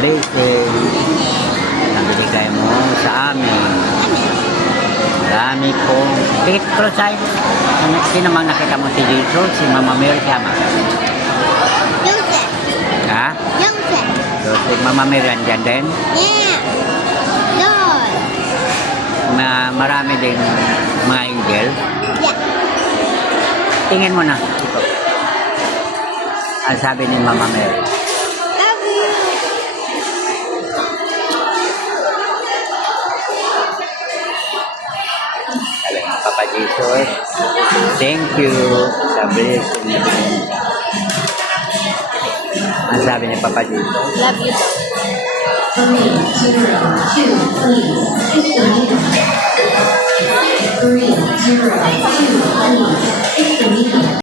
blessing na binigay mo sa amin. Marami pong tikit cross side. Sino mang nakita mo si Jesus? Si Mama Mary Kama? Joseph. Ha? Joseph. So, si Mama Mary andyan din? Yeah. Lord. Marami din mga angel. Yeah. Tingin mo na. Ito. Ang sabi ni Mama Mary. Love you. Sabi ng Papa Jesus, thank you sa blessing. Ang sabi ni Papa Jesus, Love you. 302 please.